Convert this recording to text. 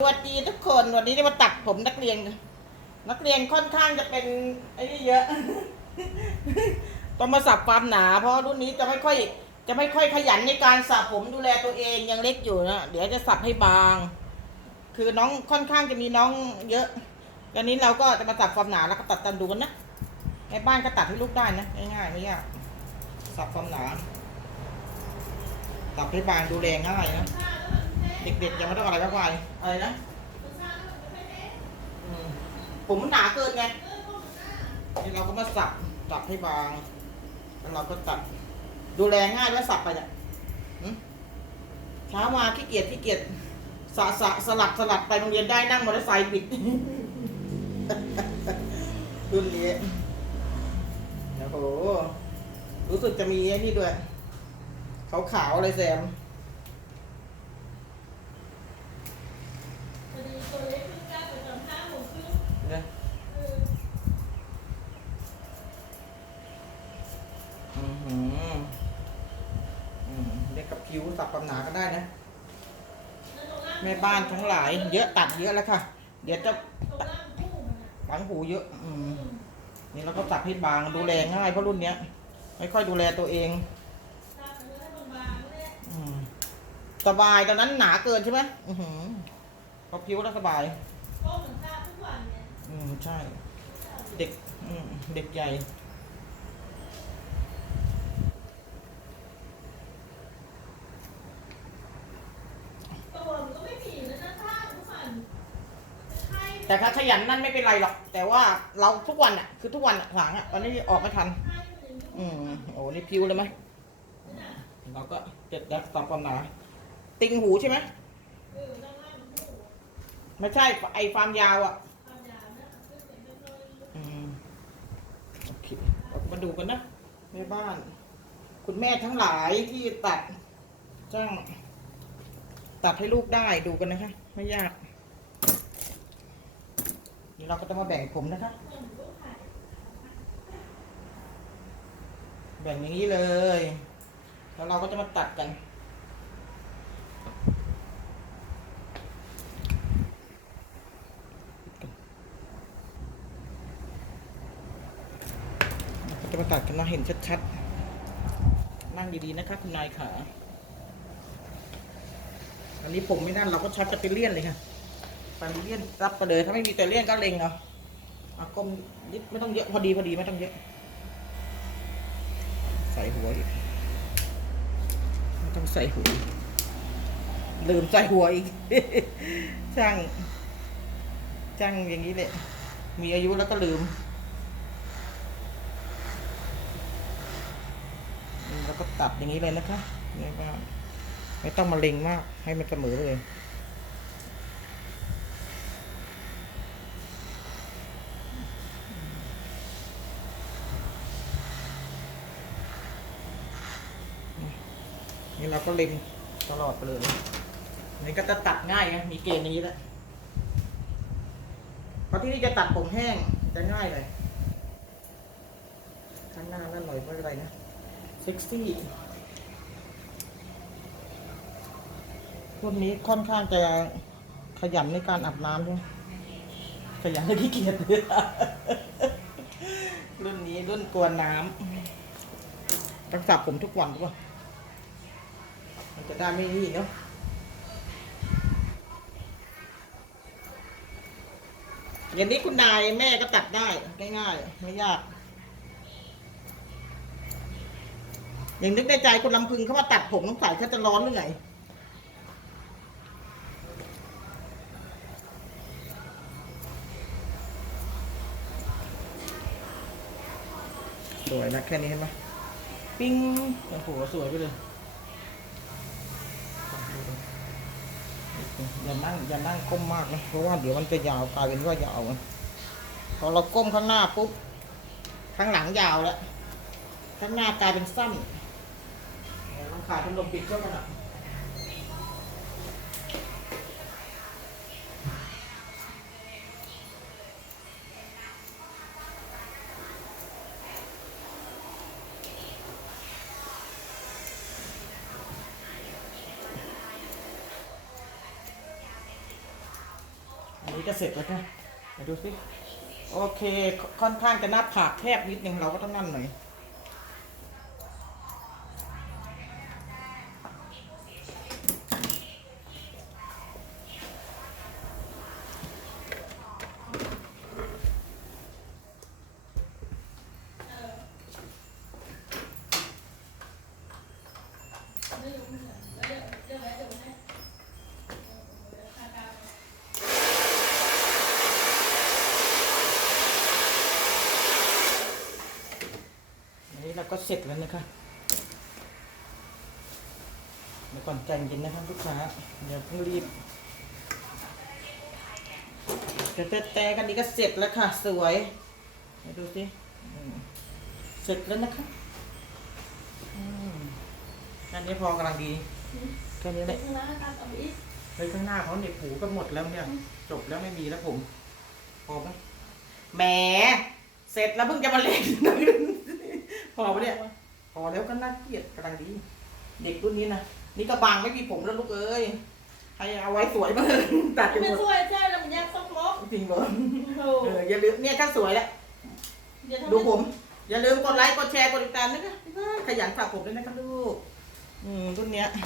สวัสดีทุกคนวันนี้ได้มาตัดผมนักเรียน นักเรียนค่อนข้างจะเป็นไอ้นี่เยอะ ต้องมาสับความหนา เพราะรุ่นนี้จะไม่ค่อย จะไม่ค่อยขยันในการสระผมดูแลตัวเองยังเล็กอยู่นะเดี๋ยวจะสับให้บาง คือน้องค่อนข้างจะมีน้องเยอะอันนี้เราก็จะมาสับความหนาแล้วก็ตัดตันดูกันนะในบ้านก็ตัดให้ลูกได้นะง่ายๆไม่ยากสับความหนาตัดให้บางดูแลง่ายนะ เด็กๆยังไม่ต้องอะไรมากมายอะไรนะอืมผมมันหนาเกินไงนี่เราก็มาสับสับให้บาง แล้วเราก็ตัด ดูแลง่ายแล้วสับไปเนี่ยหึเช้ามาขี้เกียจขี้เกียจสะสะสลัดสลัดไปโรงเรียนได้นั่งมอเตอร์ไซค์บิดรุ่นนี้โอ้โห รู้สึกจะมีไอ้นี่ด้วย ขาวๆเลยแซม พอดีตัวเล็กเพิ่งกล้าไปตอนห้าโมงครึ่ง นะ เออ อือหืออืมเด็กกับผิวสับกับหนาก็ได้นะแล้วตรงล่างแม่บ้านทั้งหลาย เยอะตัดเยอะแล้วค่ะ เดี๋ยวจะตรงล่างคู่มันอะหลังหูเยอะ อืมอืมนี่เราก็ตัดให้บางดูแลง่ายเพราะรุ่นเนี้ย ไม่ค่อยดูแลตัวเองทราบเนื้อให้บางๆเลยอืมสบายตอนนั้นหนาเกินใช่ไหมอือหือพอผิวแล้วสบายก็เหมือนทราบทุกวันเนี่ยอืมใช่ เด็ก อืมเด็กใหญ่ ตัวมันก็ไม่มีนะนะทราบทุกวันใช่ แต่ถ้าขยันนั่นไม่เป็นไรหรอก แต่ว่าเราทุกวันอะ คือทุกวันอะหลังอะตอนนี้ออกไม่ทัน อืมโอ้นี่พิวเลยไหมเราก็เจ็ดยัดสับความหนาติงหูใช่ไหมไม่ใช่ไอฟาร์มยาวอะความยาวนะขึ้นเป็นน้อยอืมโอเคเรามาดูกันนะแม่บ้าน คุณแม่ทั้งหลายที่ตัดจ้างตัดให้ลูกได้ดูกันนะคะ ไม่ยาก เราก็จะมาแบ่งผมนะคะ แบ่งอย่างนี้เลย แล้วเราก็จะมาตัดกันจะมาตัดกันนะเห็นชัดๆ นั่งดีๆ นะคะคุณนายขา อันนี้ผมไม่นั่นเราก็ช็อตสเปเลียนเลยค่ะ สเปเลียนรับไปเลย ถ้าไม่มีแต่เลียนก็เล็งเอาอากลมนิดไม่ต้องเยอะพอดีพอดีไม่ต้องเยอะ ใส่หัวอีกไม่ต้องใส่หัวลืมใส่หัวอีกช่างช่างอย่างนี้เลยมีอายุแล้วก็ลืมแล้วก็ตัดอย่างนี้เลยนะคะไม่ต้องมาเล็งมากให้มันเสมอเลย นี่เราก็เล็งตลอดไปเลยนี่ก็จะตัดง่ายไงมีเกณฑ์นี้แหละเพราะที่นี่จะตัดผมแห้งจะง่ายเลยข้างหน้านั่นหน่อยไม่เป็นไรนะเซ็กซี่รุ่นนี้ค่อนข้างจะขยันในการอาบน้ำด้วยขยันและขี้เกียจรุ่นนี้รุ่นกวนน้ำต้องสระผมทุกวันทุกวัน จะได้ไม่นี่เนาะอย่างนี้คุณนายแม่ก็ตัดได้ง่ายๆไม่ยาก อย่างนึกในใจคุณลำพึงเข้ามาตัดผมต้องใส่เขาจะร้อนหรือไงสวยนะแค่นี้เห็นไหมปิ้งโอ้โหสวยไปเลย อย่านั่งอย่านั่งก้มมากนะเพราะว่าเดี๋ยวมันจะยาวกลายเป็นว่ายาวพอเราก้มข้างหน้าปุ๊บข้างหลังยาวแล้วข้างหน้า กลายเป็นสั้นเนี่ยต้องขาดเป็นลมปิดช่วยกันอะ จะเสร็จแล้วค่ะเดี๋ยวดูสิ โอเค ค่อนข้างจะหน้าผากแคบนิดนึงเราก็ต้องนั่นหน่อย อันนี้ เสร็จแล้วนะคะเดี๋ยวก่อนใจเย็นนะครับลูกค้าอย่าเพิ่งรีบแต่แต่แต่กันนี้ก็เสร็จแล้วค่ะ สวยดูสิเสร็จแล้วนะคะอันนี้พอกำลังดีแค่นี้แหละเอาอีกเฮ้ยข้างหน้าเขาเน็บหูก็หมดแล้วเนี่ย จบแล้วไม่มีแล้วผมพอไหมแหมเสร็จแล้วเพิ่งจะมาเล่น พอปะเนี่ย พอแล้วก็น่าเกลียดกำลังดี เด็กรุ่นนี้นะ นี่ก็บางไม่มีผมแล้วลูกเอ้ยใครเอาไว้สวยมากตัดไปหไม่มดสวยใช่แล้วมันยากซอกมกจริงเหรอโอ้เอออย่าลืมเนี่ยถ้าสวยแล้ว อย่าทำดูผม อย่าลืมกดไลค์กดแชร์กดติดตามนะคะขยันฝากผมด้วยนะคะลูก อืมรุ่นเนี้ยเ